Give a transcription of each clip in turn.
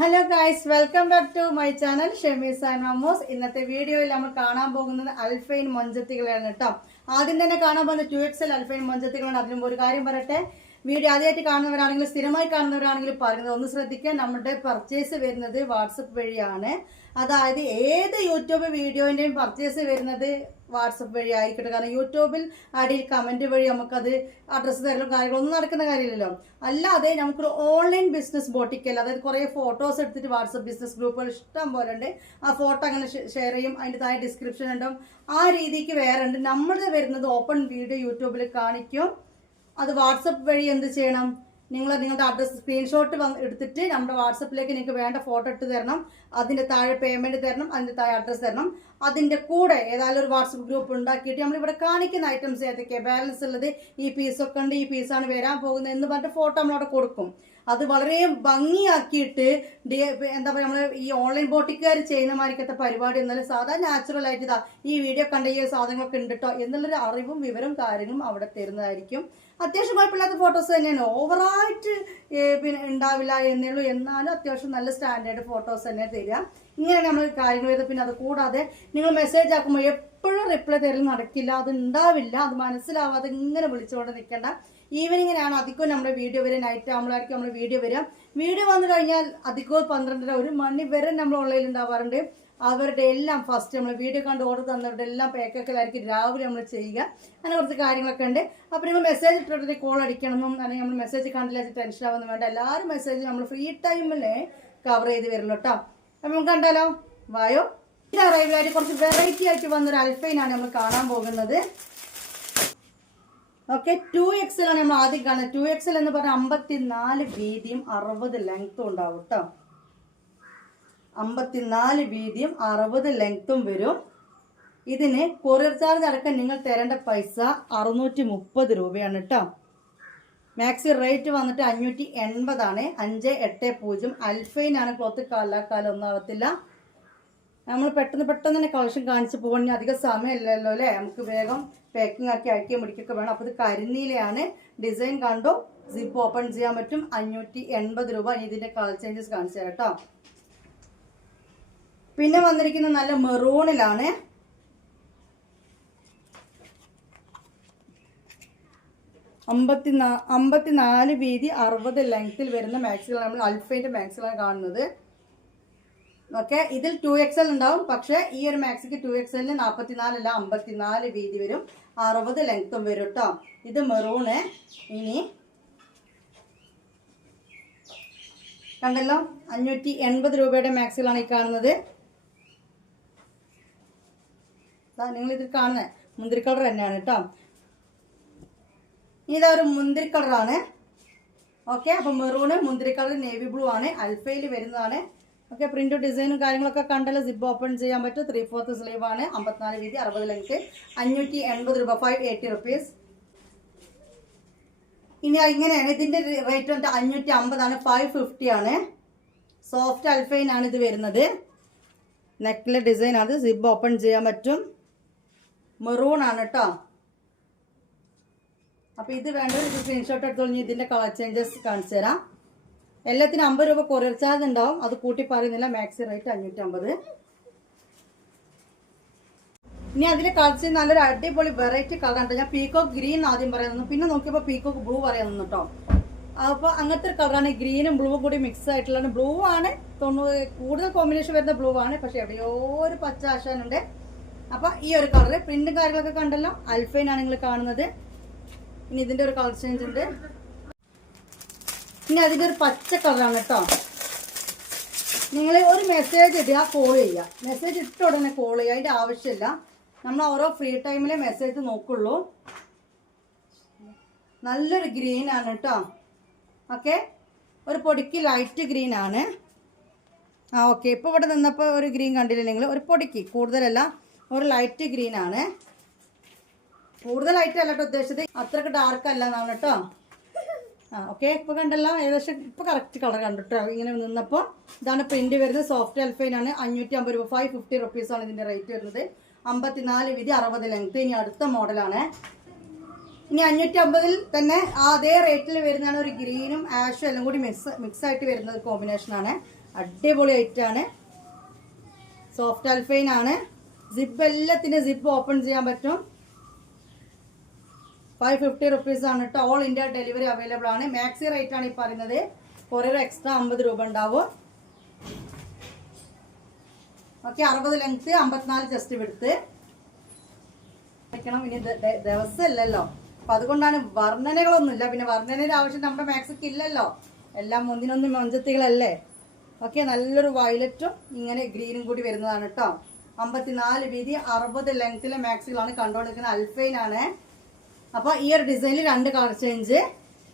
Hello guys welcome back to my channel Shemees and Mammos ഇന്നത്തെ വീഡിയോയിൽ നമ്മൾ കാണാൻ പോകുന്നത് അൽഫൈൻ മൊഞ്ചത്തികളാണ് കേട്ടോ. ആദ്യം തന്നെ കാണാൻ പോകുന്ന ടു എക്സൽ അൽഫൈൻ മൊഞ്ചത്തികളാണ്. അതിലും ഒരു കാര്യം പറയട്ടെ. വീഡിയോ ആദ്യമായിട്ട് കാണുന്നവരാണെങ്കിൽ സ്ഥിരമായി കാണുന്നവരാണെങ്കിൽ പറയുന്നത് ഒന്ന് ശ്രദ്ധിക്കുക. നമ്മുടെ പർച്ചേസ് വരുന്നത് വാട്സപ്പ് വഴിയാണ്. അതായത് ഏത് യൂട്യൂബ് വീഡിയോന്റെയും പർച്ചേസ് വരുന്നത് വാട്സപ്പ് വഴി ആയിക്കോട്ടെ കാരണം യൂട്യൂബിൽ അടിയിൽ കമന്റ് വഴി നമുക്കത് അഡ്രസ്സ് തരലും കാര്യങ്ങളൊന്നും നടക്കുന്ന കാര്യമില്ലല്ലോ. അല്ലാതെ നമുക്കൊരു ഓൺലൈൻ ബിസിനസ് ബോട്ടിക്കൽ അതായത് കുറേ ഫോട്ടോസ് എടുത്തിട്ട് വാട്സപ്പ് ബിസിനസ് ഗ്രൂപ്പുകൾ ഇഷ്ടം പോലെ ഉണ്ട്. ആ ഫോട്ടോ അങ്ങനെ ഷെയർ ചെയ്യും. അതിന്റെ താഴെ ഡിസ്ക്രിപ്ഷൻ ഉണ്ടാവും. ആ രീതിക്ക് വേറെ ഉണ്ട്. നമ്മളത് വരുന്നത് ഓപ്പൺ വീഡിയോ യൂട്യൂബിൽ കാണിക്കും. അത് വാട്സപ്പ് വഴി എന്ത് ചെയ്യണം? നിങ്ങൾ നിങ്ങളുടെ അഡ്രസ്സ് സ്ക്രീൻഷോട്ട് എടുത്തിട്ട് നമ്മുടെ വാട്സപ്പിലേക്ക് നിങ്ങൾക്ക് വേണ്ട ഫോട്ടോ ഇട്ട് തരണം. അതിന്റെ താഴെ പേയ്മെന്റ് തരണം അതിന്റെ താഴെ അഡ്രസ്സ് തരണം. അതിന്റെ കൂടെ ഏതായാലും ഒരു വാട്സപ്പ് ഗ്രൂപ്പ് ഉണ്ടാക്കിയിട്ട് നമ്മളിവിടെ കാണിക്കുന്ന ഐറ്റംസ് ഏതൊക്കെയാണ് ബാലൻസ് ഉള്ളത് ഈ പീസൊക്കെ ഉണ്ട് ഈ പീസാണ് വരാൻ പോകുന്നത് എന്ന് പറഞ്ഞിട്ട് ഫോട്ടോ നമ്മളവിടെ കൊടുക്കും. അത് വളരെ ഭംഗിയാക്കിയിട്ട് എന്താ പറയുക നമ്മൾ ഈ ഓൺലൈൻ ബോട്ടിക്കാർ ചെയ്യുന്ന മാതിരിക്കത്തെ പരിപാടി ഒന്നല്ല സാധാ നാച്ചുറൽ ആയിട്ട് ഇതാ ഈ വീഡിയോ കണ്ട ഈ സാധനങ്ങളൊക്കെ ഉണ്ട് കേട്ടോ എന്നുള്ളൊരു അറിവും വിവരവും കാര്യങ്ങളും അവിടെ തരുന്നതായിരിക്കും. അത്യാവശ്യം കുഴപ്പമില്ലാത്ത ഫോട്ടോസ് തന്നെയാണ്. ഓവറായിട്ട് പിന്നെ ഉണ്ടാവില്ല എന്നേ ഉള്ളൂ എന്നാലും അത്യാവശ്യം നല്ല സ്റ്റാൻഡേർഡ് ഫോട്ടോസ് തന്നെ തരിക. ഇങ്ങനെയാണ് നമ്മൾ കാര്യങ്ങൾ വരുന്നത്. പിന്നെ അത് കൂടാതെ നിങ്ങൾ മെസ്സേജ് ആക്കുമ്പോൾ എപ്പോഴും റിപ്ലൈ തരൽ നടക്കില്ല. അത് ഉണ്ടാവില്ല. അത് മനസ്സിലാവാതെ ഇങ്ങനെ വിളിച്ചുകൊണ്ട് നിൽക്കേണ്ട. ഈവനിങ്ങിനാണ് അധികവും നമ്മുടെ വീഡിയോ വരിക. നൈറ്റ് ആകുമ്പോഴായിരിക്കും നമ്മുടെ വീഡിയോ വരിക. വീഡിയോ വന്നു കഴിഞ്ഞാൽ അധികവും പന്ത്രണ്ടര ഒരു മണി വരെ നമ്മൾ ഓൺലൈനിൽ ഉണ്ടാവാറുണ്ട്. അവരുടെ എല്ലാം ഫസ്റ്റ് നമ്മൾ വീഡിയോ കണ്ട് ഓർഡർ തന്നവരുടെ എല്ലാം പാക്കൊക്കെയായിരിക്കും രാവിലെ നമ്മൾ ചെയ്യുക. അങ്ങനെ കുറച്ച് കാര്യങ്ങളൊക്കെ ഉണ്ട്. അപ്പോൾ നിങ്ങൾ മെസ്സേജ് ഇട്ടിട്ട് കോൾ അടിക്കണമെന്നും അല്ലെങ്കിൽ നമ്മൾ മെസ്സേജ് കണ്ടില്ല ടെൻഷൻ ആവുന്നു വേണ്ട. എല്ലാവരും മെസ്സേജ് നമ്മൾ ഫ്രീ ടൈമിൽ കവർ ചെയ്ത് വരുള്ളൂ കേട്ടോ അപ്പം നമുക്ക് കണ്ടാലോ? വായോ? ഇത് അറൈവലായിട്ട് കുറച്ച് വെറൈറ്റി ആയിട്ട് വന്നൊരു അൽഫൈനാണ് നമ്മൾ കാണാൻ പോകുന്നത്. ഓക്കെ ടു ആണ് നമ്മൾ ആദ്യം കാണുന്നത്. ടു എക്സൽ എന്ന് പറഞ്ഞാൽ അമ്പത്തി നാല് വീതിയും അറുപത് ലെങ്ത്തും ഉണ്ടാവും കേട്ടോ അമ്പത്തിനാല് വീതിയും അറുപത് ലെങ്ത്തും വരും. ഇതിന് കൊറിയർ ചാർജ് അടക്കം നിങ്ങൾ തരേണ്ട പൈസ അറുന്നൂറ്റി മുപ്പത് രൂപയാണ് കേട്ടോ മാക്സി റേറ്റ് വന്നിട്ട് അഞ്ഞൂറ്റി എൺപതാണ് അഞ്ച് എട്ട് പൂജ്യം. അൽഫൈനാണ് ക്ലോത്ത് കാലാക്കാലം ഒന്നും ആവത്തില്ല. നമ്മൾ പെട്ടെന്ന് പെട്ടെന്ന് തന്നെ കളക്ഷൻ കാണിച്ച് പോകണമെങ്കിൽ അധികം സമയമില്ലല്ലോ അല്ലേ? നമുക്ക് വേഗം പാക്കിംഗ് ആക്കി അയക്കി പിടിക്കുകയൊക്കെ വേണം. അപ്പോൾ ഇത് കരിനീലയാണ്. ഡിസൈൻ കണ്ടോ. സിപ്പ് ഓപ്പൺ ചെയ്യാൻ പറ്റും. അഞ്ഞൂറ്റി എൺപത് രൂപ ഇതിന്റെ കളർ ചേഞ്ചസ് കാണിച്ചു തരാം കേട്ടോ പിന്നെ വന്നിരിക്കുന്ന നല്ല മെറൂണിലാണ്. അമ്പത്തി അമ്പത്തിനാ അമ്പത്തിനാല് വീതി അറുപത് ലെങ്ത്തിൽ വരുന്ന മാക്സിലാണ് നമ്മൾ അൽഫൈന്റെ മാക്സിലാണ് കാണുന്നത്. ഓക്കെ ഇതിൽ ടു എക്സ് എൽ ഉണ്ടാവും. പക്ഷേ ഈ ഒരു മാക്സിക്ക് ടു എക്സ് എല്ലിന് നാൽപ്പത്തിനാലല്ല അമ്പത്തിനാല് വീതി വരും. അറുപത് ലെങ്ത്തും വരും കേട്ടോ ഇത് മെറൂണ് ഇനി കണ്ടല്ലോ അഞ്ഞൂറ്റി എൺപത് രൂപയുടെ മാക്സിലാണ് ഈ കാണുന്നത്. നിങ്ങൾ ഇതിൽ കാണുന്നത് മുന്തിരി കളർ തന്നെയാണ് കേട്ടോ. ഇതാ ഒരു മുന്തിരി കളറാണ്. ഓക്കെ അപ്പം മെറൂണ് മുന്തിരി കളർ നേവി ബ്ലൂ ആണ്. അൽഫയിൽ വരുന്നതാണ്. ഓക്കെ പ്രിന്റ് ഡിസൈനും കാര്യങ്ങളൊക്കെ കണ്ടല്ലോ. സിബ് ഓപ്പൺ ചെയ്യാൻ പറ്റും. ത്രീ ഫോർത്ത് സ്ലീവ് ആണ്. അമ്പത്തിനാല് വീതി അറുപത് ലെങ്ത് അഞ്ഞൂറ്റി എൺപത് രൂപ ഫൈവ് എയ്റ്റി റുപ്പീസ് ഇനി ഇങ്ങനെയാണ്. ഇതിന്റെ റേറ്റ് വന്നിട്ട് അഞ്ഞൂറ്റി അമ്പതാണ് ഫൈവ് ഫിഫ്റ്റി ആണ്. സോഫ്റ്റ് അൽഫൈൻ ആണ് ഇത് വരുന്നത്. നെക്കിലെ ഡിസൈൻ ആണ്. സിബ് ഓപ്പൺ ചെയ്യാൻ പറ്റും. മെറൂൺ ആണ് കേട്ടോ അപ്പോൾ ഇത് വേണ്ട ഒരു സ്ക്രീൻഷോട്ട് എടുത്തോളൂ ഇതിന്റെ കളർ ചേഞ്ചസ് കാണിച്ചു തരാം. എല്ലാത്തിനും അമ്പത് രൂപ കൊറിയർ ചാർജ് ഉണ്ടാവും. അത് കൂട്ടി പറയുന്നില്ല മാക്സി റേറ്റ് അഞ്ഞൂറ്റി അമ്പത് ഇനി അതിന്റെ കളിച്ച് നല്ലൊരു അടിപൊളി വെറൈറ്റി കളർ ഉണ്ട് ഞാൻ പീക്കോക്ക് ഗ്രീൻ ആദ്യം പറയുന്നു പിന്നെ നോക്കിയപ്പോൾ പീക്കോക്ക് ബ്ലൂ പറയുന്നു കേട്ടോ അപ്പോൾ അങ്ങനത്തെ ഒരു കളറാണ് ഗ്രീനും ബ്ലൂവും കൂടി മിക്സ് ആയിട്ടുള്ളതാണ് ബ്ലൂ ആണ് തൊണ്ണൂറ് കൂടുതൽ കോമ്പിനേഷൻ വരുന്ന ബ്ലൂ ആണ്. പക്ഷെ എവിടെയോ ഒരു പച്ച ആശാനുണ്ട്. അപ്പൊ ഈ ഒരു കളർ പ്രിന്റും കാര്യങ്ങളൊക്കെ കണ്ടല്ലോ. അൽഫൈൻ ആണ് നിങ്ങൾ കാണുന്നത്. ഇനി ഇതിന്റെ ഒരു കളർ ചേഞ്ച് ഉണ്ട്. ഇനി അതിന്റെ ഒരു പച്ച കളറാണ് കേട്ടോ. നിങ്ങൾ ഒരു മെസ്സേജ് ഇടുക കോൾ ചെയ്യുക. മെസ്സേജ് ഇട്ട ഉടനെ കോൾ ചെയ്യുക. അതിന്റെ ആവശ്യമില്ല. നമ്മൾ ഓരോ ഫ്രീ ടൈമിലെ മെസ്സേജ് നോക്കുള്ളൂ. നല്ലൊരു ഗ്രീൻ ആണ് കേട്ടോ. ഓക്കെ ഒരു പൊടിക്ക് ലൈറ്റ് ഗ്രീൻ ആണ്. ആ ഓക്കെ ഇപ്പോൾ ഇവിടെ നിന്നപ്പോൾ ഒരു ഗ്രീൻ കണ്ടില്ല നിങ്ങൾ ഒരു പൊടിക്ക് കൂടുതലല്ല. ഒരു ലൈറ്റ് ഗ്രീൻ ആണ്. കൂടുതൽ ലൈറ്റ് അല്ല കേട്ടോ ഉദ്ദേശിച്ചത്. അത്രയ്ക്ക് ഡാർക്ക് അല്ല എന്നാണ് കേട്ടോ ആ ഓക്കെ ഇപ്പോൾ കണ്ടല്ലോ ഏകദേശം ഇപ്പോൾ കറക്റ്റ് കളർ കണ്ടിട്ടോ ഇങ്ങനെ നിന്നപ്പോൾ ഇതാണ് പ്രിന്റ് വരുന്നത്. സോഫ്റ്റ് അൽഫൈൻ ആണ്. അഞ്ഞൂറ്റി അമ്പത് രൂപ ഫൈവ് ഫിഫ്റ്റി റുപ്പീസ് ആണ് ഇതിന്റെ റേറ്റ് വരുന്നത്. അമ്പത്തിനാല് വിധി അറുപത് ലെങ്ത് ഇനി അടുത്ത മോഡലാണ് ഇനി അഞ്ഞൂറ്റി അമ്പതിൽ തന്നെ അതേ റേറ്റിൽ വരുന്നതാണ് ഒരു ഗ്രീനും ആഷും എല്ലാം കൂടി മിക്സ് മിക്സ് ആയിട്ട് വരുന്ന കോമ്പിനേഷൻ ആണ്. അടിപൊളി ഐറ്റാണ് സോഫ്റ്റ് അൽഫൈൻ ആണ്. സിപ്പ് എല്ലാത്തിന്റെ സിപ്പ് ഓപ്പൺ ചെയ്യാൻ പറ്റും. ഫൈവ് ഫിഫ്റ്റി റുപ്പീസ് ആണ് കേട്ടോ ഓൾ ഇന്ത്യ ഡെലിവറി അവൈലബിൾ ആണ്. മാക്സി റേറ്റ് ആണ് ഈ പറയുന്നത്. കൊറിയർ എക്സ്ട്രാ അമ്പത് രൂപ ഉണ്ടാവും. ഓക്കെ അറുപത് ലെങ്ത് അമ്പത്തിനാല് ചെസ്റ്റ് വിടുത്ത് വെക്കണം. ഇനി ദിവസം ഇല്ലല്ലോ. അപ്പൊ അതുകൊണ്ടാണ് വർണനകളൊന്നുമില്ല. പിന്നെ വർണനയുടെ ആവശ്യം നമ്മുടെ മാക്സിക്ക് ഇല്ലല്ലോ. എല്ലാം ഒന്നിനൊന്നും മഞ്ചത്തികളല്ലേ? ഓക്കെ നല്ലൊരു വയലറ്റും ഇങ്ങനെ ഗ്രീനും കൂടി വരുന്നതാണ് കേട്ടോ അമ്പത്തിനാല് വീതി അറുപത് ലെങ്ത്തിലെ മാക്സികളാണ് കണ്ടുകൊണ്ടിരിക്കുന്നത് അൽഫൈൻ ആണ്. അപ്പൊ ഈ ഒരു ഡിസൈനിൽ രണ്ട് കളർ ചേഞ്ച്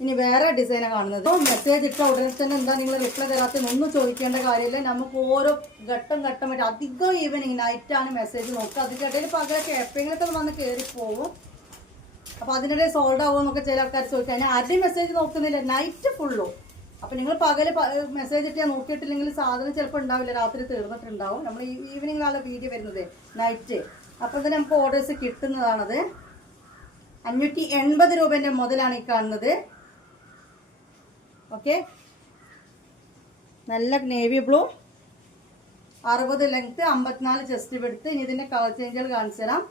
ഇനി വേറെ ഡിസൈനാണ് കാണുന്നത്. മെസ്സേജ് ഇട്ട ഉടനെ തന്നെ എന്താ നിങ്ങൾ റിപ്ലൈ തരാത്തത്? ഒന്നും ചോദിക്കേണ്ട കാര്യമില്ല. നമുക്ക് ഓരോ ഘട്ടം ഘട്ടമായിട്ട് അധികം ഈവനിങ് നൈറ്റ് ആണ് മെസ്സേജ് നോക്കുക. അതിനിടയിൽ പകരൊക്കെ എപ്പോഴെങ്കിലൊക്കെ വന്ന് പോകും അപ്പൊ അതിനിടയിൽ സോൾഡ് ആവുമെന്നൊക്കെ ചില ആൾക്കാർ ചോദിക്കാൻ ആദ്യം മെസ്സേജ് നോക്കുന്നില്ല. നൈറ്റ് ഫുള്ളും അപ്പൊ നിങ്ങൾ പകൽ മെസ്സേജ് ഇട്ട് നോക്കിയിട്ടില്ലെങ്കിൽ സാധനം ചിലപ്പോൾ ഉണ്ടാവില്ല. രാത്രി തീർന്നിട്ടുണ്ടാവും. നമ്മൾ ഈവനിങ് ഈവനിങ്ങിലാണ് വീഡിയോ വരുന്നത്. നൈറ്റ് അപ്പൊ തന്നെ നമുക്ക് ഓർഡേഴ്സ് കിട്ടുന്നതാണത്. അഞ്ഞൂറ്റി എൺപത് രൂപന്റെ മുതലാണ് ഈ കാണുന്നത്. ഓക്കെ നല്ല നേവി ബ്ലൂ അറുപത് ലെങ്ത് അമ്പത്തിനാല് ചെസ്റ്റ് എടുത്ത് ഇനി ഇതിന്റെ കളർ ചേഞ്ചുകൾ കാണിച്ചു തരാം.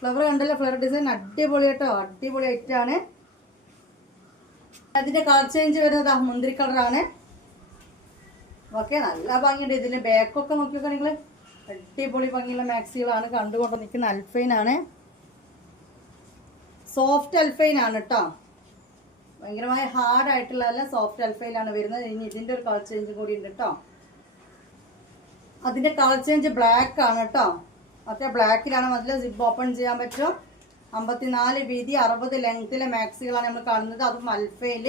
ഫ്ലവർ കണ്ടല്ലോ ഫ്ലവർ ഡിസൈൻ അടിപൊളി കേട്ടോ അടിപൊളി ഐറ്റാണ് അതിന്റെ കളർ ചേഞ്ച് വരുന്നത് മുന്തിരി കളറാണ് ഓക്കെ നല്ല ഭംഗിയുണ്ട്. ഇതിന്റെ ബാക്കൊക്കെ നോക്കിയൊക്കെ നിങ്ങൾ അടിപൊളി ഭംഗിയുള്ള മാക്സികളാണ് കണ്ടുകൊണ്ട് നിൽക്കുന്ന അൽഫൈൻ ആണ്. സോഫ്റ്റ് അൽഫൈൻ ആണ് കേട്ടോ ഭയങ്കരമായ ഹാർഡ് ആയിട്ടുള്ള സോഫ്റ്റ് അൽഫൈലാണ് വരുന്നത്. ഇനി ഇതിന്റെ ഒരു കളർ ചേഞ്ച് കൂടി ഉണ്ട് കേട്ടോ അതിന്റെ കളർ ചേഞ്ച് ബ്ലാക്ക് ആണ് കേട്ടോ അത്ര ബ്ലാക്കിലാണ് അതിൽ സിബ് ഓപ്പൺ ചെയ്യാൻ പറ്റും. അമ്പത്തിനാല് വീതി അറുപത് ലെങ്ത്തിലെ മാക്സികളാണ് നമ്മൾ കാണുന്നത്. അതും അൽഫയിൽ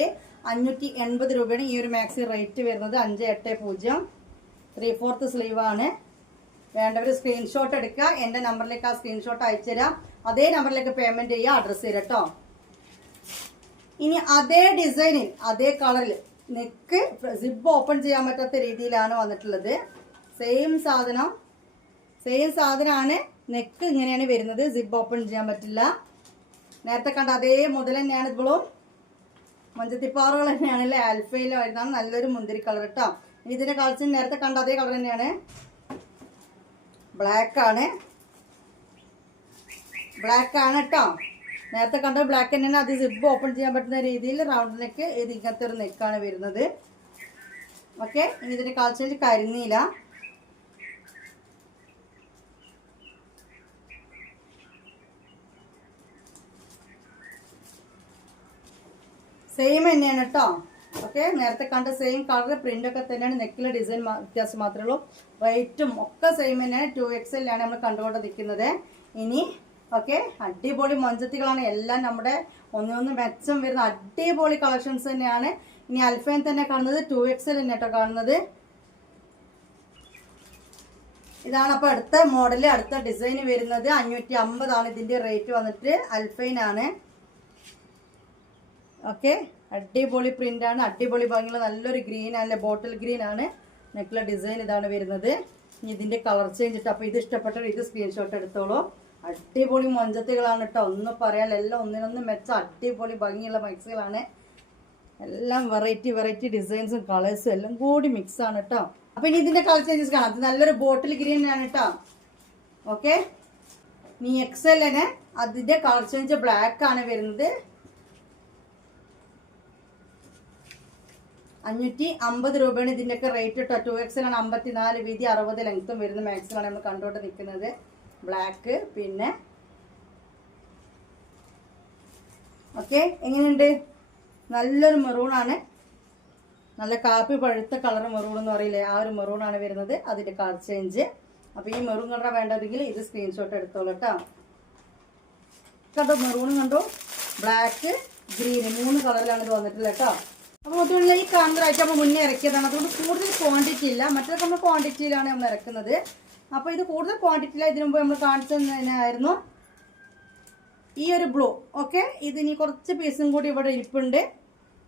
അഞ്ഞൂറ്റി എൺപത് രൂപയാണ് ഈ ഒരു മാക്സി റേറ്റ് വരുന്നത്. അഞ്ച് എട്ട് പൂജ്യം. ത്രീ ഫോർത്ത് സ്ലീവാണ് വേണ്ടവർ സ്ക്രീൻഷോട്ട് എടുക്കുക. എന്റെ നമ്പറിലേക്ക് ആ സ്ക്രീൻഷോട്ട് അയച്ചു തരാം. അതേ നമ്പറിലേക്ക് പേയ്മെന്റ് ചെയ്യുക. അഡ്രസ്സ് തരാം കേട്ടോ. ഇനി അതേ ഡിസൈനിൽ അതേ കളറിൽ നെക്ക് സിബ് ഓപ്പൺ ചെയ്യാൻ പറ്റാത്ത രീതിയിലാണ് വന്നിട്ടുള്ളത്. സെയിം സാധനം സെയിം സാധനമാണ് നെക്ക് ഇങ്ങനെയാണ് വരുന്നത്. സിബ് ഓപ്പൺ ചെയ്യാൻ പറ്റില്ല. നേരത്തെ കണ്ട അതേ മുതൽ തന്നെയാണ് ഇപ്പോഴും മഞ്ചത്തിപ്പാറുകൾ തന്നെയാണ് അല്ലേ? ആൽഫയിലും വരുന്നതാണ് നല്ലൊരു മുന്തിരി കളർ കേട്ടോ ഇതിന്റെ കളർ നേരത്തെ കണ്ട അതേ കളർ തന്നെയാണ്. ബ്ലാക്ക് ആണ്. ബ്ലാക്ക് ആണ് കേട്ടോ നേരത്തെ കണ്ട ബ്ലാക്ക് തന്നെയാണ്. അത് സിബ് ഓപ്പൺ ചെയ്യാൻ പറ്റുന്ന രീതിയിൽ റൗണ്ട് നെക്ക് ഇത് ഇങ്ങനത്തെ ഒരു നെക്കാണ് വരുന്നത്. ഓക്കെ ഇനി ഇതിന്റെ കളർ ചേഞ്ച് സെയിം തന്നെയാണ് കേട്ടോ. ഓക്കെ നേരത്തെ കണ്ട സെയിം കളർ പ്രിന്റ് ഒക്കെ തന്നെയാണ്. നെക്കിലെ ഡിസൈൻ വ്യത്യാസം മാത്രമേ ഉള്ളൂ. റേറ്റും ഒക്കെ സെയിം തന്നെയാണ് ടു എക്സലിലാണ് നമ്മൾ കണ്ടുകൊണ്ട് നിൽക്കുന്നത്. ഇനി ഓക്കെ അടിപൊളി മൊഞ്ചത്തികളാണ് എല്ലാം നമ്മുടെ ഒന്നൊന്ന് മെച്ചം വരുന്ന അടിപൊളി കളക്ഷൻസ് തന്നെയാണ്. ഇനി അൽഫൈൻ തന്നെ കാണുന്നത്. ടു എക്സൽ തന്നെ കേട്ടോ കാണുന്നത്. ഇതാണ് അപ്പോൾ അടുത്ത മോഡൽ അടുത്ത ഡിസൈൻ വരുന്നത്. അഞ്ഞൂറ്റി അമ്പതാണ് ഇതിന്റെ റേറ്റ് വന്നിട്ട് അൽഫൈൻ ആണ്. ഓക്കെ? അടിപൊളി ആണ് അടിപൊളി ഭംഗിയുള്ള നല്ലൊരു ഗ്രീൻ ആണ് ബോട്ടിൽ ഗ്രീൻ ആണ്. നെക്കിലെ ഡിസൈൻ ഇതാണ് വരുന്നത്. ഇതിന്റെ കളർ ചേഞ്ച് ഇട്ട് അപ്പോൾ ഇത് ഇഷ്ടപ്പെട്ടാൽ ഇത് സ്ക്രീൻഷോട്ട് എടുത്തോളൂ. അടിപൊളി മൊഞ്ചത്തുകളാണ് കേട്ടോ ഒന്നും പറയാനില്ല എല്ലാം ഒന്നിനൊന്ന് മെച്ച അടിപൊളി ഭംഗിയുള്ള മിക്സുകളാണ് എല്ലാം വെറൈറ്റി വെറൈറ്റി ഡിസൈൻസും കളേഴ്സും എല്ലാം കൂടി മിക്സ് ആണ് കേട്ടോ അപ്പൊ ഇനി ഇതിന്റെ കളർ ചേഞ്ചസ് കാണാം. നല്ലൊരു ബോട്ടിൽ ഗ്രീൻ ആണ് കേട്ടോ ഓക്കെ? നീ എക്സലിന് അതിന്റെ കളർ ചേഞ്ച് ബ്ലാക്ക് ആണ് വരുന്നത്. അഞ്ഞൂറ്റി അമ്പത് രൂപയാണ് ഇതിന്റെയൊക്കെ റേറ്റ് കേട്ടോ ടു എക്സിലാണ് അമ്പത്തിനാല് വീതി അറുപത് ലെങ്ത്തും വരുന്ന മാക്സിലാണ് നമ്മൾ കണ്ടുകൊണ്ട് നിൽക്കുന്നത് ബ്ലാക്ക് പിന്നെ ഓക്കെ എങ്ങനെയുണ്ട്? നല്ലൊരു മെറൂണാണ് നല്ല കാപ്പി പഴുത്ത കളർ മെറൂൺ എന്ന് പറയില്ലേ ആ ഒരു മെറൂണാണ് വരുന്നത്. അതിന്റെ കളർ ചേഞ്ച് അപ്പോൾ ഈ മെറൂൺ കളർ വേണ്ടതെങ്കിൽ ഇത് സ്ക്രീൻഷോട്ട് എടുത്തോളൂ കേട്ടോ കണ്ടോ മെറൂൺ കണ്ടോ? ബ്ലാക്ക് ഗ്രീൻ മൂന്ന് കളറിലാണ് ഇത് വന്നിട്ടുള്ളത് കേട്ടോ അപ്പോൾ മൊത്തമുള്ള ഈ കാന്തരായിട്ട് നമ്മൾ മുന്നേ ഇറക്കിയതാണ്. അതുകൊണ്ട് കൂടുതൽ ക്വാണ്ടിറ്റി ഇല്ല. മറ്റൊക്കെ നമ്മൾ ക്വാണ്ടിറ്റിയിലാണ് നമ്മൾ ഇറക്കുന്നത്. അപ്പോൾ ഇത് കൂടുതൽ ക്വാണ്ടിറ്റിയില്ല ഇതിനു മുമ്പ് നമ്മൾ കാണിച്ചതായിരുന്നു ഈ ഒരു ബ്ലൂ ഓക്കെ ഇതിനി കുറച്ച് പീസും കൂടി ഇവിടെ ഇരിപ്പുണ്ട്.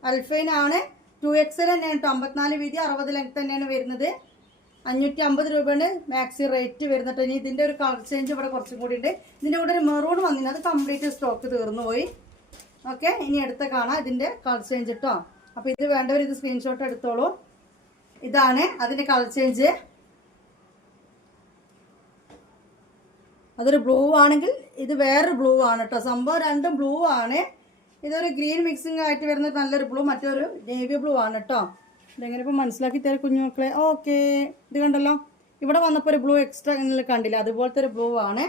അൽഫൈൻ ആണ്. ടു എക്സൽ തന്നെയാണ് അമ്പത്തിനാല് വീതി അറുപത് ലെങ്ത് തന്നെയാണ് വരുന്നത്. അഞ്ഞൂറ്റി അമ്പത് രൂപയാണ് മാക്സി റേറ്റ് വരുന്നത് ഇനി ഇതിന്റെ ഒരു കളർ ചേഞ്ച് ഇവിടെ കുറച്ചും കൂടി ഉണ്ട്. ഇതിന്റെ കൂടെ ഒരു മെറൂൺ വന്നിന്. അത് കംപ്ലീറ്റ് സ്റ്റോക്ക് തീർന്നു പോയി ഓക്കെ ഇനി അടുത്ത കാണാം ഇതിന്റെ കളർ ചേഞ്ച് കേട്ടോ അപ്പോൾ ഇത് വേണ്ടവർ ഇത് സ്ക്രീൻഷോട്ട് എടുത്തോളൂ. ഇതാണ് അതിന്റെ കളർ ചേഞ്ച് അതൊരു ബ്ലൂ ആണെങ്കിൽ ഇത് വേറൊരു ബ്ലൂ ആണ് കേട്ടോ സംഭവം രണ്ടും ബ്ലൂ ആണ്. ഇതൊരു ഗ്രീൻ മിക്സിംഗ് ആയിട്ട് വരുന്ന നല്ലൊരു ബ്ലൂ മറ്റൊരു നേവി ബ്ലൂ ആണ് കേട്ടോ ഇതെങ്ങനെ ഇപ്പോൾ മനസ്സിലാക്കി തരാം കുഞ്ഞുമക്കളെ? ഓക്കെ ഇത് കണ്ടല്ലോ? ഇവിടെ വന്നപ്പോൾ ഒരു ബ്ലൂ എക്സ്ട്രാ നിങ്ങൾ കണ്ടില്ല? അതുപോലത്തെ ഒരു ബ്ലൂ ആണ്.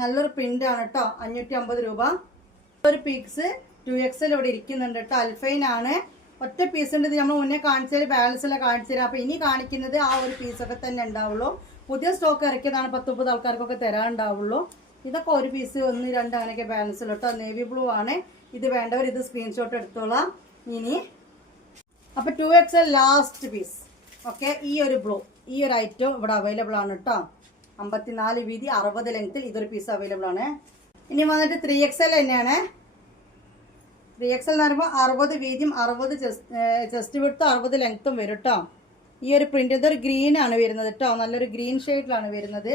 നല്ലൊരു പ്രിന്റ് ആണ് കേട്ടോ അഞ്ഞൂറ്റി അമ്പത് രൂപ. ഒരു പീക്സ് ടു എക്സൽ ഇവിടെ ഇരിക്കുന്നുണ്ട് കേട്ടോ അൽഫൈൻ ആണ്. ഒറ്റ പീസ് ഉണ്ട് ഇത് നമ്മൾ മുന്നേ കാണിച്ചത് ബാലൻസ് എല്ലാം കാണിച്ചു തരാം. അപ്പൊ ഇനി കാണിക്കുന്നത് ആ ഒരു പീസൊക്കെ തന്നെ ഉണ്ടാവുള്ളൂ. പുതിയ സ്റ്റോക്ക് ഇറക്കിയതാണ് പത്ത് മുപ്പത് ആൾക്കാർക്കൊക്കെ തരാനുണ്ടാവുള്ളൂ. ഇതൊക്കെ ഒരു പീസ് ഒന്ന് രണ്ട് അങ്ങനെയൊക്കെ ബാലൻസ് കേട്ടോ. നേവി ബ്ലൂ ആണ്. ഇത് വേണ്ടവർ ഇത് സ്ക്രീൻഷോട്ട് എടുത്തോളാം. ഇനി അപ്പോൾ two X last piece okay ഈ ഒരു ബ്ലൂ ഈ ഒരു ഐറ്റം ഇവിടെ അവൈലബിൾ ആണ് കേട്ടോ. അമ്പത്തിനാല് വീതി അറുപത് ലെങ്ത്തിൽ ഇതൊരു പീസ് അവൈലബിൾ ആണ്. ഇനി വന്നിട്ട് ത്രീ എക്സ് എൽ തന്നെയാണ്. ത്രീ എക്സ് എൽ എന്ന് പറയുമ്പോൾ അറുപത് വീതിയും അറുപത് ചെസ്റ്റ് വിടുത്തും അറുപത് ലെങ്ത്തും വരും കേട്ടോ ഈ ഒരു പ്രിന്റ് ഇതൊരു ഗ്രീൻ ആണ് വരുന്നത് കേട്ടോ നല്ലൊരു ഗ്രീൻ ഷെയ്ഡിലാണ് വരുന്നത്.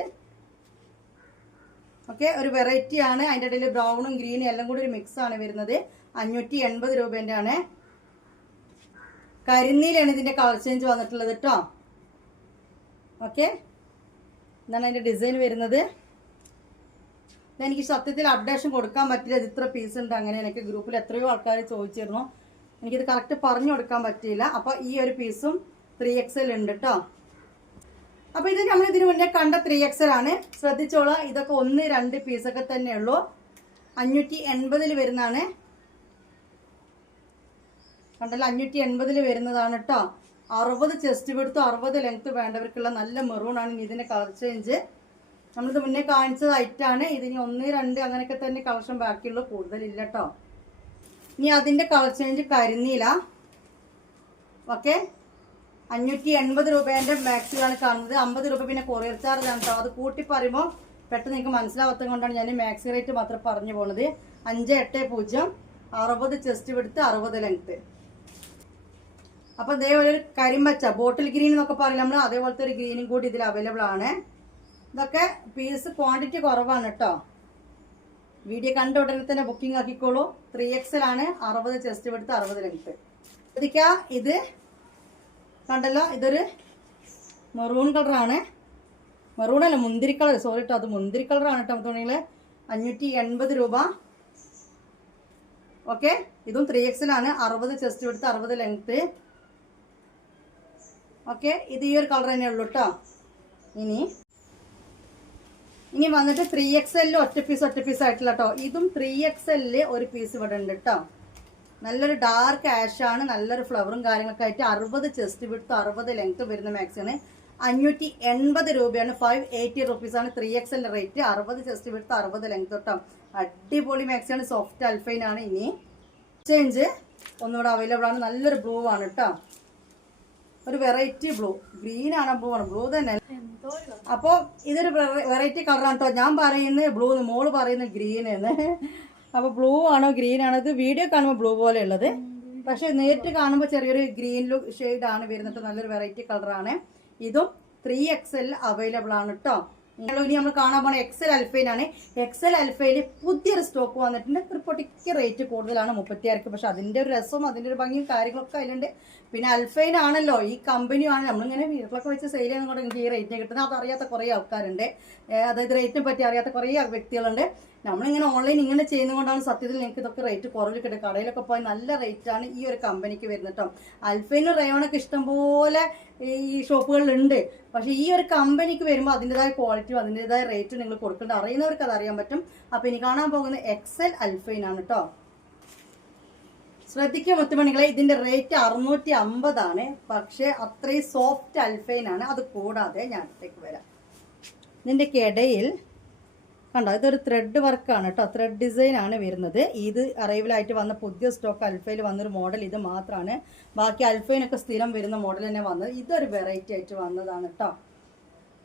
ഓക്കെ ഒരു വെറൈറ്റി ആണ്. അതിന്റെ ഇടയിൽ ബ്രൗണും ഗ്രീനും എല്ലാം കൂടി ഒരു മിക്സ് ആണ് വരുന്നത്. അഞ്ഞൂറ്റി എൺപത് രൂപേന്റെ ആണ്. കരിന്നീലാണ് ഇതിന്റെ കളർ ചേഞ്ച് വന്നിട്ടുള്ളത് കേട്ടോ ഓക്കെ ഇതാണ് അതിന്റെ ഡിസൈൻ വരുന്നത്. എനിക്ക് സത്യത്തിൽ അപ്ഡേഷൻ കൊടുക്കാൻ പറ്റില്ല. ഇത് ഇത്ര പീസ് ഉണ്ട്. അങ്ങനെ എനിക്ക് ഗ്രൂപ്പിൽ എത്രയോ ആൾക്കാർ ചോദിച്ചിരുന്നു. എനിക്കിത് കറക്റ്റ് പറഞ്ഞു കൊടുക്കാൻ പറ്റിയില്ല. അപ്പോൾ ഈ ഒരു പീസും ത്രീ എക്സൽ ഉണ്ട് കേട്ടോ അപ്പോൾ ഇത് നമ്മൾ ഇതിനു മുന്നേ കണ്ട ത്രീ എക്സൽ ആണ്. ശ്രദ്ധിച്ചോളാം. ഇതൊക്കെ ഒന്ന് രണ്ട് പീസൊക്കെ തന്നെ ഉള്ളൂ. അഞ്ഞൂറ്റി എൺപതിൽ വരുന്നതാണ്. കണ്ടല്ലോ അഞ്ഞൂറ്റി എൺപതിൽ വരുന്നതാണ് കേട്ടോ അറുപത് ചെസ്റ്റ് വിടുത്ത് അറുപത് ലെങ്ത് വേണ്ടവർക്കുള്ള നല്ല ഇനി ഇതിന്റെ കളർ ചേഞ്ച് നമ്മളിത് മുന്നേ കാണിച്ചത് ഐറ്റാണ് ഇതിന് ഒന്ന് രണ്ട് അങ്ങനെയൊക്കെ തന്നെ കളക്ഷൻ ബാക്കിയുള്ളൂ കൂടുതലില്ല കേട്ടോ ഇനി അതിന്റെ കളർ ചേഞ്ച് കരുന്നില്ല. ഓക്കെ? അഞ്ഞൂറ്റി എൺപത് രൂപേന്റെ ആണ് കാണുന്നത്. അമ്പത് രൂപ പിന്നെ കൊറിയർ ചാർജ് ആണ് കേട്ടോ അത് കൂട്ടി പറയുമ്പോൾ പെട്ടെന്ന് നിങ്ങൾക്ക് മനസ്സിലാവാത്തത് കൊണ്ടാണ് ഞാൻ മാക്സി റേറ്റ് മാത്രം പറഞ്ഞു പോണത്. അഞ്ച് എട്ട് പൂജ്യം അറുപത് ചെസ്റ്റ് വിടുത്ത് അറുപത് ലെങ്ത് അപ്പൊ ഇതേപോലെ ഒരു കരിമ്പച്ച ബോട്ടിൽ ഗ്രീൻ എന്നൊക്കെ പറയുന്നത് നമ്മൾ അതേപോലത്തെ ഒരു ഗ്രീനും കൂടി ഇതിൽ അവൈലബിൾ ആണ്. ഇതൊക്കെ പീസ് ക്വാണ്ടിറ്റി കുറവാണ് കേട്ടോ വീഡിയോ കണ്ട ഉടനെ തന്നെ ബുക്കിംഗ് ആക്കിക്കോളൂ. ത്രീ എക്സൽ ആണ് അറുപത് ചെസ്റ്റ് വെടുത്ത് അറുപത് ലെങ്ത് ശ്രദ്ധിക്കുക ഇത് കണ്ടല്ലോ ഇതൊരു മെറൂൺ കളറാണ് മെറൂൺ അല്ല മുന്തിരി കളർ. സോറി കേട്ടോ അത് മുന്തിരി കളറാണ് കേട്ടോ തുണിയിൽ അഞ്ഞൂറ്റി എൺപത് രൂപ. ഓക്കെ ഇതും ത്രീ എക്സിലാണ് അറുപത് ചെസ്റ്റ് എടുത്ത് അറുപത് ലെങ്ത്ത് ഓക്കെ ഇത് ഈ ഒരു കളർ തന്നെ ഉള്ളൂ കേട്ടോ ഇനി ഇനി വന്നിട്ട് ത്രീ എക്സ് എല്ലിൽ ഒറ്റ പീസ് ഒറ്റ പീസ് ആയിട്ടില്ല കേട്ടോ ഇതും ത്രീ എക്സ് എല്ലിൽ ഒരു പീസ് ഇവിടെ ഉണ്ട് കേട്ടോ നല്ലൊരു ഡാർക്ക് ആഷാണ് നല്ലൊരു ഫ്ലവറും കാര്യങ്ങളൊക്കെ ആയിട്ട് അറുപത് ചെസ്റ്റ് വിടുത്ത് അറുപത് ലെങ്ത് വരുന്ന മാക്സിന് അഞ്ഞൂറ്റി എൺപത് രൂപയാണ് ഫൈവ് എയ്റ്റി റുപ്പീസ് ആണ് ത്രീ എക്സ് എൽ റേറ്റ് അറുപത് ചെസ്റ്റ് വിടുത്ത് അറുപത് ലെങ്ത് കേട്ടോ അടിപൊളി മാക്സിയാണ് സോഫ്റ്റ് അൽഫൈൻ ആണ് ഇനി. ചേഞ്ച് ഒന്നുകൂടെ അവൈലബിൾ ആണ്. നല്ലൊരു ബ്ലൂ ആണ് കേട്ടോ ഒരു വെറൈറ്റി ബ്ലൂ ഗ്രീൻ ആണ് ബ്ലൂ ആണ്. ബ്ലൂ തന്നെ. അപ്പോൾ ഇതൊരു വെറൈറ്റി കളറാണ് കേട്ടോ ഞാൻ പറയുന്നത് ബ്ലൂ മോൾ പറയുന്നത് ഗ്രീൻ എന്ന് അപ്പോൾ ബ്ലൂ ആണോ ഗ്രീൻ ആണോ? ഇത് വീഡിയോ കാണുമ്പോൾ ബ്ലൂ പോലെ ഉള്ളത്. പക്ഷെ നേരിട്ട് കാണുമ്പോൾ ചെറിയൊരു ഗ്രീൻ ലുക്ക് ഷെയ്ഡ് ആണ് വരുന്നത്. നല്ലൊരു വെറൈറ്റി കളറാണ്. ഇതും ത്രീ എക്സ് എൽ അവൈലബിൾ ആണ് കേട്ടോ ഇനി നമ്മൾ കാണാൻ പോണ എക്സൽ അൽഫൈൻ ആണ്. എക്സൽ അൽഫൈന് പുതിയൊരു സ്റ്റോക്ക് വന്നിട്ടുണ്ട്. ഒരു പൊട്ടിക്ക് റേറ്റ് കൂടുതലാണ് മുപ്പത്തിയായിരക്ക്. പക്ഷെ അതിന്റെ ഒരു രസവും അതിന്റെ ഒരു ഭംഗിയും കാര്യങ്ങളൊക്കെ അതിലുണ്ട്. പിന്നെ അൽഫൈൻ ആണല്ലോ ഈ കമ്പനി ആണ്. നമ്മളിങ്ങനെ വീട്ടിലൊക്കെ വെച്ച് സെയിൽ ചെയ്യുന്നതുകൊണ്ട് എനിക്ക് ഈ റേറ്റിന് കിട്ടുന്നത് അതറിയാത്ത കുറേ ആൾക്കാരുണ്ട്. അതായത് റേറ്റിനെ പറ്റി അറിയാത്ത കുറേ വ്യക്തികളുണ്ട്. നമ്മളിങ്ങനെ ഓൺലൈൻ ഇങ്ങനെ ചെയ്യുന്നതുകൊണ്ടാണ് സത്യത്തിൽ നിങ്ങൾക്ക് ഇതൊക്കെ റേറ്റ് കുറവിൽ കിട്ടും കടയിലൊക്കെ പോയി നല്ല റേറ്റാണ് ഈ ഒരു കമ്പനിക്ക് വരുന്നത് കേട്ടോ അൽഫൈനും റയോണൊക്കെ ഇഷ്ടംപോലെ ഈ ഷോപ്പുകളിലുണ്ട്. പക്ഷേ ഈ ഒരു കമ്പനിക്ക് വരുമ്പോൾ അതിന്റെതായ ക്വാളിറ്റിയും അതിന്റെതായ റേറ്റും നിങ്ങൾ കൊടുക്കേണ്ട. അറിയുന്നവർക്ക് അത് അറിയാൻ പറ്റും. അപ്പോൾ ഇനി കാണാൻ പോകുന്ന എക്സൽ അൽഫൈനാണ് കേട്ടോ ശ്രദ്ധിക്കുക മുത്തുമണികളെ ഇതിന്റെ റേറ്റ് അറുന്നൂറ്റി അമ്പതാണ് പക്ഷേ അത്രയും സോഫ്റ്റ് അൽഫൈൻ ആണ്. അത് കൂടാതെ ഞാൻ അടുത്തേക്ക് വരാം. ഇതിന്റെ ഇടയിൽ കണ്ടോ ഇതൊരു ത്രെഡ് വർക്കാണ് കേട്ടോ ത്രെഡ് ഡിസൈൻ ആണ് വരുന്നത്. ഇത് അറൈവലായിട്ട് വന്ന പുതിയ സ്റ്റോക്ക് അൽഫയിൽ വന്നൊരു മോഡൽ ഇത് മാത്രമാണ് ബാക്കി അൽഫൈനൊക്കെ സ്ഥിരം വരുന്ന മോഡൽ തന്നെ വന്നത്. ഇതൊരു വെറൈറ്റി ആയിട്ട് വന്നതാണ് കേട്ടോ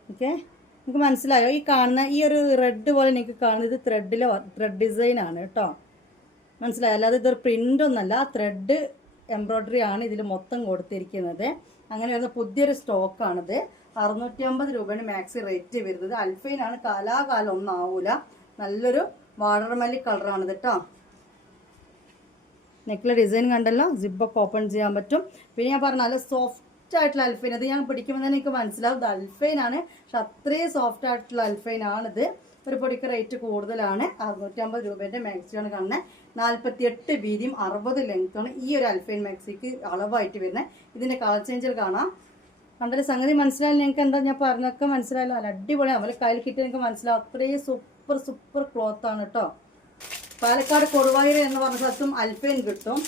ഓക്കെ നിങ്ങൾക്ക് മനസ്സിലായോ? ഈ കാണുന്ന ഈ ഒരു റെഡ് പോലെ നിങ്ങൾക്ക് കാണുന്നത് ത്രെഡിലെ ത്രെഡ് ഡിസൈൻ ആണ് കേട്ടോ മനസ്സിലായോ? അല്ലാതെ ഇതൊരു പ്രിന്റ് ഒന്നല്ല. ത്രെഡ് എംബ്രോയ്ഡറി ആണ് ഇതിൽ മൊത്തം കൊടുത്തിരിക്കുന്നത്. അങ്ങനെ വരുന്ന പുതിയൊരു സ്റ്റോക്കാണിത് അറുന്നൂറ്റി അമ്പത് രൂപയാണ് മാക്സി റേറ്റ് വരുന്നത്. അൽഫൈനാണ് കാലാകാലം ഒന്നും ആവൂല. നല്ലൊരു വാടർമല്ലി കളറാണിത് കേട്ടോ നെക്കിലെ ഡിസൈൻ കണ്ടല്ലോ? സിബൊക്കെ ഓപ്പൺ ചെയ്യാൻ പറ്റും. പിന്നെ ഞാൻ പറഞ്ഞ നല്ല സോഫ്റ്റ് ആയിട്ടുള്ള അൽഫൈൻ അത് ഞാൻ പിടിക്കുമ്പോൾ തന്നെ എനിക്ക് മനസ്സിലാവും. ഇത് അൽഫൈൻ ആണ്. പക്ഷെ അത്രയും സോഫ്റ്റ് ആയിട്ടുള്ള അൽഫൈൻ ആണിത്. ഒരു പൊടിക്ക് റേറ്റ് കൂടുതലാണ്. അറുന്നൂറ്റി അമ്പത് രൂപേന്റെ മാക്സിയാണ് കാണുന്നത് നാൽപ്പത്തി എട്ട് വീതിയും അറുപത് ലെങ്ത്താണ് ഈ ഒരു അൽഫൈൻ മാക്സിക്ക് അളവായിട്ട് വരുന്നത് ഇതിന്റെ കളർ ചേഞ്ചിൽ കാണാം. കണ്ടൊരു സംഗതി മനസ്സിലായാലും ഞങ്ങൾക്ക് എന്താ ഞാൻ പറഞ്ഞൊക്കെ മനസ്സിലായല്ലോ നല്ല അടിപൊളി അവരെ കയ്യിൽ കിട്ടിയ എനിക്ക് മനസ്സിലാവും. അത്രയും സൂപ്പർ സൂപ്പർ ക്ലോത്ത് ആണ് കേട്ടോ പാലക്കാട് കൊടുവായൂർ എന്ന് പറഞ്ഞ സ്ഥലത്തും അൽഫൈൻ കിട്ടും.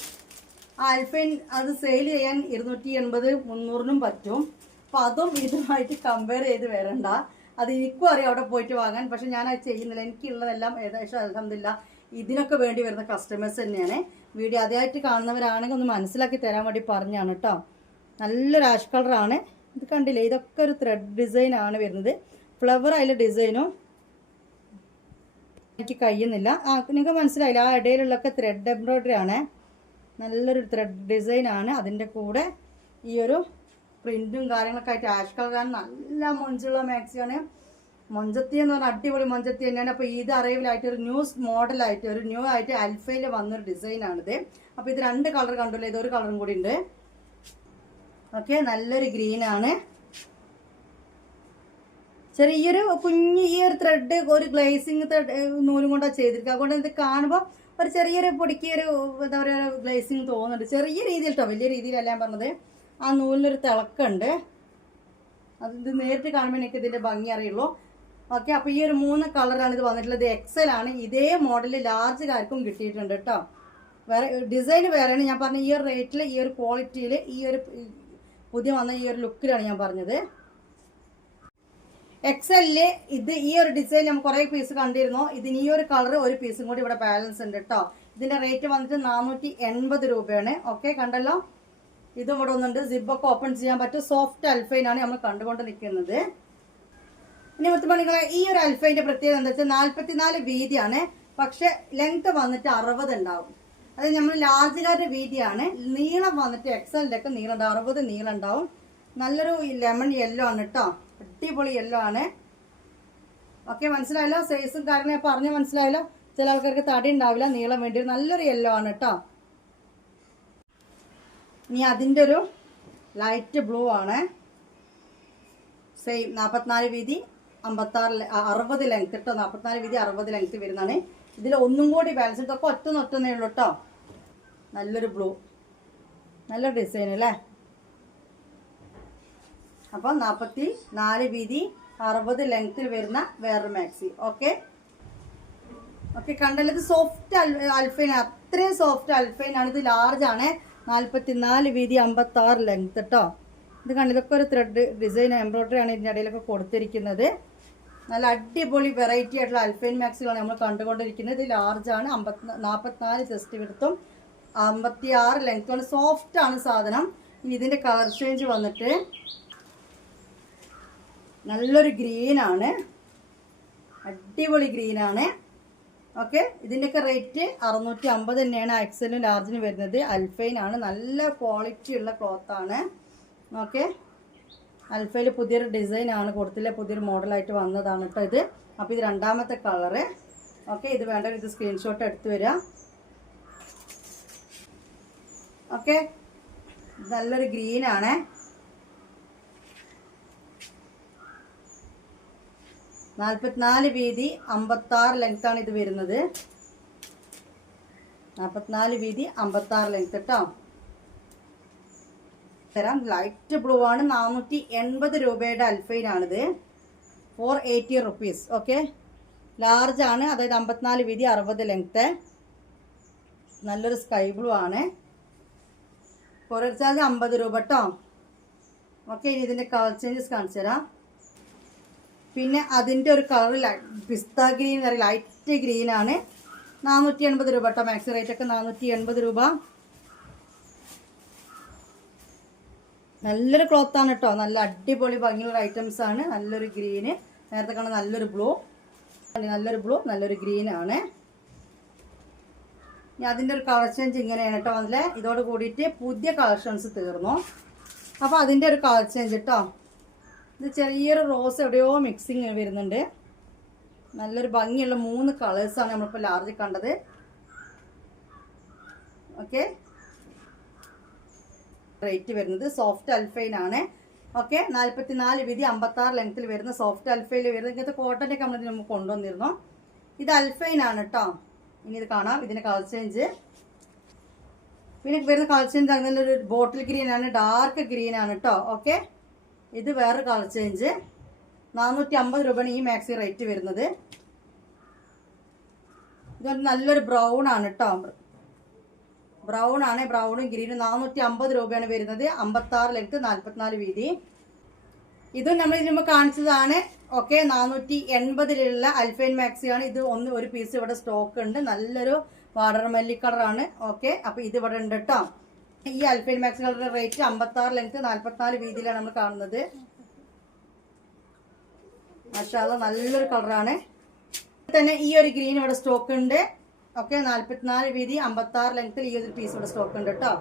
ആ അൽഫൈൻ അത് സെയിൽ ചെയ്യാൻ ഇരുന്നൂറ്റി എൺപത് മുന്നൂറിനും പറ്റും. അപ്പം അതും ഇതുമായിട്ട് കമ്പയർ ചെയ്ത് വരണ്ട. അത് എനിക്കും അറിയാം അവിടെ പോയിട്ട് വാങ്ങാൻ. പക്ഷെ ഞാൻ അത് ചെയ്യുന്നില്ല. എനിക്കുള്ളതെല്ലാം ഏകദേശം അലഹമില്ല ഇതിനൊക്കെ വേണ്ടി വരുന്ന കസ്റ്റമേഴ്സ് തന്നെയാണ്. വീഡിയോ ആദ്യമായിട്ട് കാണുന്നവരാണെങ്കിൽ ഒന്ന് മനസ്സിലാക്കി തരാൻ വേണ്ടി പറഞ്ഞാണ് കേട്ടോ നല്ലൊരു ആഷ് കളറാണ് ഇത് കണ്ടില്ലേ? ഇതൊക്കെ ഒരു ത്രെഡ് ഡിസൈൻ ആണ് വരുന്നത്. ഫ്ലവർ അതിലെ ഡിസൈനും എനിക്ക് കഴിയുന്നില്ല. ആ നിങ്ങൾക്ക് മനസ്സിലായില്ല? ആ ഇടയിലുള്ളൊക്കെ ത്രെഡ് എംബ്രോയിഡറി ആണ്. നല്ലൊരു ത്രെഡ് ഡിസൈൻ ആണ്. അതിന്റെ കൂടെ ഈ ഒരു പ്രിന്റും കാര്യങ്ങളൊക്കെ ആയിട്ട് ആഷ് കളറാണ് നല്ല മൊഞ്ചുള്ള മാക്സിയാണ് മൊഞ്ചത്തി എന്ന് പറഞ്ഞാൽ അടിപൊളി മൊഞ്ചത്തി തന്നെയാണ് അപ്പോൾ ഇത് അറൈവലായിട്ട് ഒരു ന്യൂ മോഡലായിട്ട് ഒരു ന്യൂ ആയിട്ട് അൽഫയിൽ വന്നൊരു ഡിസൈനാണിത് അപ്പോൾ ഇത് രണ്ട് കളർ കണ്ടല്ലോ ഇതൊരു കളറും കൂടി ഉണ്ട്. ഓക്കെ നല്ലൊരു ഗ്രീൻ ആണ്. ചെറിയൊരു കുഞ്ഞ് ഈ ഒരു ത്രെഡ് ഒരു ഗ്ലേസിങ് ത്രെഡ് നൂലും കൊണ്ടാണ് ചെയ്തിരിക്കുക അതുകൊണ്ട് ഇത് കാണുമ്പോൾ ഒരു ചെറിയൊരു പൊടിക്കിയൊരു എന്താ പറയുക ഗ്ലേസിങ് തോന്നുന്നുണ്ട്. ചെറിയ രീതിയിൽ കേട്ടോ വലിയ രീതിയിലല്ല ഞാൻ പറഞ്ഞത്. ആ നൂലിനൊരു തിളക്കമുണ്ട്. അത് ഇത് നേരിട്ട് കാണുമ്പോൾ എനിക്ക് ഇതിന്റെ ഭംഗി അറിയുള്ളൂ. ഓക്കെ അപ്പോൾ ഈ ഒരു മൂന്ന് കളറാണ് ഇത് വന്നിട്ടുള്ളത്. എക്സൽ ആണ്. ഇതേ മോഡൽ ലാർജ് കാർക്കും കിട്ടിയിട്ടുണ്ട് കേട്ടോ വേറെ ഡിസൈൻ വേറെയാണ്. ഞാൻ പറഞ്ഞ ഈ ഒരു റേറ്റിൽ ഈ ഒരു ക്വാളിറ്റിയിൽ ഈ ഒരു പുതിയ വന്ന ഈ ഒരു ലുക്കിലാണ് ഞാൻ പറഞ്ഞത്. എക്സലിൽ ഇത് ഈ ഒരു ഡിസൈൻ നമ്മൾ കുറേ പീസ് കണ്ടിരുന്നു? ഇതിന് ഈ ഒരു കളർ ഒരു പീസും കൂടി ഇവിടെ ബാലൻസ് ഉണ്ട് കേട്ടോ ഇതിന്റെ റേറ്റ് വന്നിട്ട് നാനൂറ്റി എൺപത് രൂപയാണ്. ഓക്കെ കണ്ടല്ലോ? ഇതും ഇവിടെ ഒന്നുണ്ട്. സിബൊക്കെ ഓപ്പൺ ചെയ്യാൻ പറ്റും. സോഫ്റ്റ് അൽഫൈൻ ആണ് നമ്മൾ കണ്ടുകൊണ്ട് നിൽക്കുന്നത് ഇനി മുത്തുമണികളെ ഈ ഒരു അൽഫൈന്റെ പ്രത്യേകത എന്താ വെച്ചാൽ നാല്പത്തിനാല് വീതിയാണ്. പക്ഷെ ലെങ്ത് വന്നിട്ട് അറുപത് ഉണ്ടാവും. അത് നമ്മൾ ലാർജുകാരുടെ വീതിയാണ്. നീളം വന്നിട്ട് എക്സലിന്റെ ഒക്കെ നീളം ഉണ്ടാവും അറുപത് നീളം ഉണ്ടാവും. നല്ലൊരു ലെമൺ യെല്ലോ ആണ് കേട്ടോ അടിപൊളി യെല്ലോ ആണ്. ഓക്കെ മനസ്സിലായല്ലോ? സൈസും കാര്യങ്ങളും ഞാൻ പറഞ്ഞ് മനസ്സിലായല്ലോ? ചില ആൾക്കാർക്ക് തടി ഉണ്ടാവില്ല നീളം വേണ്ടി നല്ലൊരു യെല്ലോ ആണ് കേട്ടോ ഇനി അതിന്റെ ഒരു ലൈറ്റ് ബ്ലൂ ആണ്. സെയിം നാൽപ്പത്തിനാല് വീതി. അമ്പത്താറ് അറുപത് ലെങ്ത് കേട്ടോ നാൽപ്പത്തിനാല് വീതി അറുപത് ലെങ്ത് വരുന്നതാണ്. ഇതിൽ ഒന്നും കൂടി ബാലൻസ് ഇതൊക്കെ ഒറ്റ നൊറ്റന്നേ ഉള്ളൂ കേട്ടോ നല്ലൊരു ബ്ലൂ നല്ല ഡിസൈൻ അല്ലേ? അപ്പോൾ നാൽപ്പത്തി നാല് വീതി അറുപത് ലെങ്ത്തിൽ വരുന്ന വേറൊരു മാക്സി ഓക്കെ ഓക്കെ കണ്ടല്ലോ. ഇത് സോഫ്റ്റ് അൽഫൈൻ അത്രയും സോഫ്റ്റ് അൽഫൈൻ ആണ്. ഇത് ലാർജ് ആണ്. നാൽപ്പത്തി നാല് വീതി അമ്പത്താറ് ലെങ്ത് കേട്ടോ ഇത് കണ്ട് ഇതൊക്കെ ഒരു ത്രെഡ് ഡിസൈൻ എംബ്രോയ്ഡറി ആണ് ഇതിന്റെ ഇടയിലൊക്കെ കൊടുത്തിരിക്കുന്നത്. നല്ല അടിപൊളി വെറൈറ്റി ആയിട്ടുള്ള അൽഫൈൻ മാക്സുകളാണ് നമ്മൾ കണ്ടുകൊണ്ടിരിക്കുന്നത്. ഇത് ലാർജ് ആണ്. അമ്പത്തി നാൽപ്പത്തിനാല് ചെസ്റ്റ് വിടുത്തും അമ്പത്തി ആറ് ലെങ്ത്തുമാണ് സോഫ്റ്റ് ആണ് സാധനം. ഇതിന്റെ കളർ ചേഞ്ച് വന്നിട്ട് നല്ലൊരു ഗ്രീൻ ആണ്. അടിപൊളി ഗ്രീൻ ആണ്. ഓക്കെ ഇതിന്റെയൊക്കെ റേറ്റ് അറുന്നൂറ്റി അമ്പത് തന്നെയാണ് എക്സലും ലാർജിനും വരുന്നത്. അൽഫൈൻ ആണ്. നല്ല ക്വാളിറ്റി ഉള്ള ക്ലോത്ത് ആണ്. ഓക്കെ അൽഫയിൽ പുതിയൊരു ഡിസൈൻ ആണ് കൊടുത്തില്ല പുതിയൊരു മോഡലായിട്ട് വന്നതാണ് കേട്ടോ ഇത്. അപ്പോൾ ഇത് രണ്ടാമത്തെ കളറ്. ഓക്കെ ഇത് വേണ്ട ഇത് സ്ക്രീൻഷോട്ട് എടുത്തു വരിക ഓക്കെ നല്ലൊരു ഗ്രീൻ ആണ് നാൽപ്പത്തിനാല് വീതി അമ്പത്താറ് ലെങ്ത് ആണ് ഇത് വരുന്നത്. നാൽപ്പത്തിനാല് വീതി അമ്പത്താറ് ലെങ്ത് കേട്ടോ തരാം. ലൈറ്റ് ബ്ലൂ ആണ്. നാനൂറ്റി എൺപത് രൂപയുടെ അൽഫൈനാണിത് four eighty rupees okay large ആണ്. അതായത് അമ്പത്തിനാല് വീതി അറുപത് ലെങ്ത്ത് നല്ലൊരു സ്കൈ ബ്ലൂ ആണ്. കൊറിയർ ചാർജ് അമ്പത് രൂപ കേട്ടോ ഓക്കെ ഇനി ഇതിന്റെ കളർ ചേഞ്ചസ് കാണിച്ചു തരാം. പിന്നെ അതിന്റെ ഒരു colour pista green light green ആണ്. നാനൂറ്റി എൺപത് രൂപ കേട്ടോ മാക്സി റേറ്റ് ഒക്കെ നാനൂറ്റി എൺപത് രൂപ. നല്ലൊരു ക്ലോത്ത് ആണ് കേട്ടോ നല്ല അടിപൊളി ഭംഗിയുള്ള ഐറ്റംസ് ആണ്. നല്ലൊരു ഗ്രീന് നേരത്തെ കാണാൻ നല്ലൊരു ബ്ലൂ നല്ലൊരു ബ്ലൂ നല്ലൊരു ഗ്രീൻ ആണ്. ഇനി അതിന്റെ ഒരു കളർ ചേഞ്ച് ഇങ്ങനെയാണ് കേട്ടോ അതിലെ ഇതോട് കൂടിയിട്ട് പുതിയ കളക്ഷൻസ് തീർന്നു. അപ്പോൾ അതിന്റെ ഒരു കളർ ചേഞ്ച് കേട്ടോ ഇത് ചെറിയൊരു റോസ് എവിടെയോ മിക്സിങ് വരുന്നുണ്ട്. നല്ലൊരു ഭംഗിയുള്ള മൂന്ന് കളേഴ്സാണ് നമ്മളിപ്പോൾ ലാർജ് കണ്ടത്. ഓക്കെ റേറ്റ് വരുന്നത് സോഫ്റ്റ് അൽഫൈൻ ആണ്. ഓക്കെ നാൽപ്പത്തി നാല് വീതി അമ്പത്തി ആറ് ലെങ്ത്തിൽ വരുന്ന സോഫ്റ്റ് അൽഫൈൽ വരുന്നത്. ഇങ്ങനത്തെ കോട്ടന്റെ കമ്പനി നമുക്ക് കൊണ്ടുവന്നിരുന്നു. ഇത് അൽഫൈൻ ആണ് കേട്ടോ ഇനി ഇത് കാണാം. ഇതിന്റെ കളർ ചേഞ്ച് പിന്നെ വരുന്ന കളർ ചേഞ്ച് അങ്ങനെ ഒരു ബോട്ടിൽ ഗ്രീൻ ആണ് ഡാർക്ക് ഗ്രീൻ ആണ് കേട്ടോ ഓക്കെ ഇത് വേറെ കളർ ചേഞ്ച് നാനൂറ്റി അമ്പത് രൂപയാണ് ഈ മാക്സി റേറ്റ് വരുന്നത്. ഇത് നല്ലൊരു ബ്രൗൺ ആണ് കേട്ടോ ബ്രൗൺ ആണ്. ബ്രൗണും ഗ്രീനും നാനൂറ്റി അമ്പത് രൂപയാണ് വരുന്നത്. അമ്പത്തി ആറ് ലെങ്ത് നാൽപ്പത്തിനാല് വീതി. ഇതും നമ്മൾ ഇതിന് കാണിച്ചതാണ്. ഓക്കെ നാനൂറ്റി എൺപതിലുള്ള അൽഫൈൻ മാക്സി ആണ്. ഇത് ഒന്ന് ഒരു പീസ് ഇവിടെ സ്റ്റോക്ക് ഉണ്ട്. നല്ലൊരു വാട്ടർ മല്ലി കളറാണ് ഓക്കെ അപ്പൊ ഇത് ഇവിടെ ഉണ്ട് കേട്ടോ ഈ അൽഫൈൻ മാക്സി കളറിന്റെ റേറ്റ് അമ്പത്തി ആറ് ലെങ്ത് നാൽപ്പത്തിനാല് വീതിയിലാണ് നമ്മൾ കാണുന്നത്. മഷാല നല്ലൊരു കളറാണ് തന്നെ ഈ ഒരു ഗ്രീൻ ഇവിടെ സ്റ്റോക്ക് ഉണ്ട്. ഓക്കെ നാല്പത്തിനാല് വീതി അമ്പത്തി ആറ് ലെങ്ത്തിൽ ഈ ഒരു പീസ് ഇവിടെ സ്റ്റോക്ക് ഉണ്ട് കേട്ടോ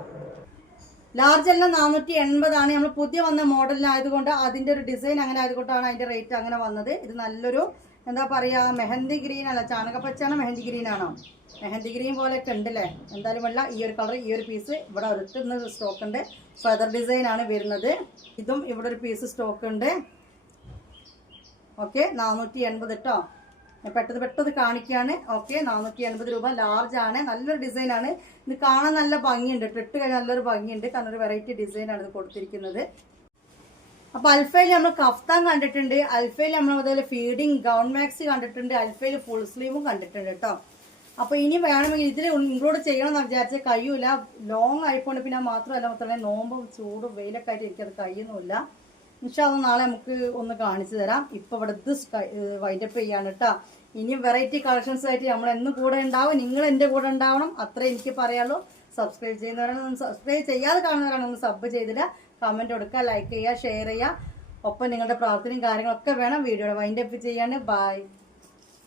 ലാർജ് എല്ലാം നാനൂറ്റി എൺപതാണ് നമ്മൾ പുതിയ വന്ന മോഡലിനായതുകൊണ്ട് അതിന്റെ ഒരു ഡിസൈൻ അങ്ങനെ ആയതുകൊണ്ടാണ് അതിന്റെ റേറ്റ് അങ്ങനെ വന്നത്. ഇത് നല്ലൊരു എന്താ പറയാ മെഹന്തി ഗ്രീൻ അല്ല ചാണകപ്പച്ചാണോ മെഹന്തി ഗ്രീൻ ആണോ? മെഹന്തി ഗ്രീൻ പോലെയൊക്കെ ഉണ്ട് അല്ലേ എന്തായാലും വെള്ള ഈ ഒരു കളർ ഈ ഒരു പീസ് ഇവിടെ ഒരുത്തുന്ന സ്റ്റോക്ക് ഉണ്ട്. ഫെദർ ഡിസൈൻ ആണ് വരുന്നത്. ഇതും ഇവിടെ ഒരു പീസ് സ്റ്റോക്ക് ഉണ്ട്. ഓക്കെ നാനൂറ്റി എൺപത് കേട്ടോ ഞാൻ പെട്ടെന്ന് പെട്ടെന്ന് കാണിക്കുകയാണ് ഓക്കെ നാനൂറ്റി എൺപത് രൂപ ലാർജ് ആണ്. നല്ലൊരു ഡിസൈൻ ആണ്. ഇത് കാണാൻ നല്ല ഭംഗിയുണ്ട്. ഇട്ട് കഴിഞ്ഞാൽ നല്ലൊരു ഭംഗിയുണ്ട്. കാരണം ഒരു വെറൈറ്റി ഡിസൈൻ ആണ് ഇത് കൊടുത്തിരിക്കുന്നത്. അപ്പൊ അൽഫയിൽ നമ്മൾ കഫ്താൻ കണ്ടിട്ടുണ്ട്. അൽഫയിൽ നമ്മൾ അതുപോലെ ഫീഡിങ് ഗൗൺ മാക്സ് കണ്ടിട്ടുണ്ട്. അൽഫയിൽ ഫുൾ സ്ലീവും കണ്ടിട്ടുണ്ട് കേട്ടോ അപ്പൊ ഇനി വേണമെങ്കിൽ ഇതിൽ ഇൻക്ലൂഡ് ചെയ്യണം എന്ന് വിചാരിച്ചാൽ കഴിയൂല ലോങ് ആയിപ്പോണ്ട്. പിന്നെ മാത്രമല്ല മാത്രമേ നോമ്പും ചൂടും വെയിലൊക്കെ ആയിട്ട് എനിക്കത് കഴിയുന്നില്ല അത് നാളെ നമുക്ക് ഒന്ന് കാണിച്ചു തരാം. ഇപ്പൊ ഇവിടെ ഇത് വൈൻഡപ്പ് ചെയ്യാണ് കേട്ടോ ഇനി വെറൈറ്റി കളക്ഷൻസ് ആയിട്ട് നമ്മൾ എന്നും കൂടെ ഉണ്ടാവും. നിങ്ങൾ എന്റെ കൂടെ ഉണ്ടാവണം. അത്രേ എനിക്ക് പറയാമല്ലോ സബ്സ്ക്രൈബ് ചെയ്യുന്നവരാണ് സബ്സ്ക്രൈബ് ചെയ്യാതെ കാണുന്നവരാണ് ഒന്ന് സബ് ചെയ്തില്ല കമന്റ് കൊടുക്കുക ലൈക്ക് ചെയ്യുക ഷെയർ ചെയ്യുക. ഒപ്പം നിങ്ങളുടെ പ്രാർത്ഥനയും കാര്യങ്ങളൊക്കെ വേണം. വീഡിയോയുടെ വൈൻഡപ്പ് ചെയ്യാണ് ബൈ